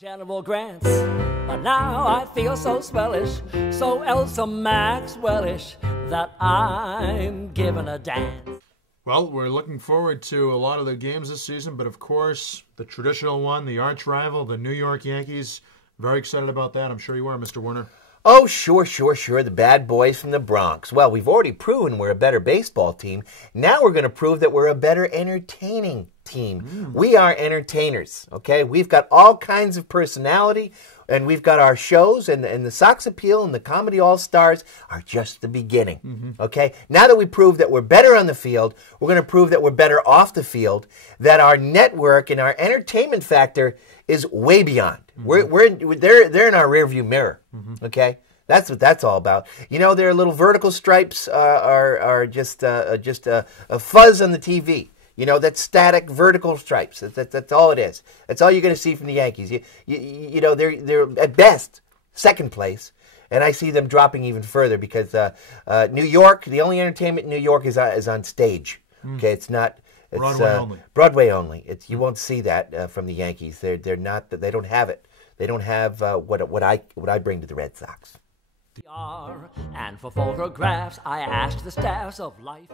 General Grants, but now I feel so swellish, so Elsa Maxwellish, that I'm giving a dance. Well, we're looking forward to a lot of the games this season, but of course, the traditional one, the arch rival, the New York Yankees. Very excited about that. I'm sure you are, Mr. Werner. Oh, sure. The bad boys from the Bronx. Well, we've already proven we're a better baseball team. Now we're going to prove that we're a better entertaining team. We are entertainers, okay? We've got all kinds of personality, and we've got our shows, and the Sox Appeal and the Comedy All-Stars are just the beginning, okay? Now that we prove that we're better on the field, we're going to prove that we're better off the field, that our network and our entertainment factor is way beyond. They're in our rearview mirror, okay? That's what that's all about. You know, their little vertical stripes are just a fuzz on the TV. You know, that's static vertical stripes. That's all it is. That's all you're going to see from the Yankees. You know, they're at best second place, and I see them dropping even further because New York, the only entertainment in New York is on stage. Okay, it's not. It's, Broadway only. Broadway only. You won't see that from the Yankees. They're not. They don't have it. They don't have what I bring to the Red Sox. And for photographs, I asked the stars of life.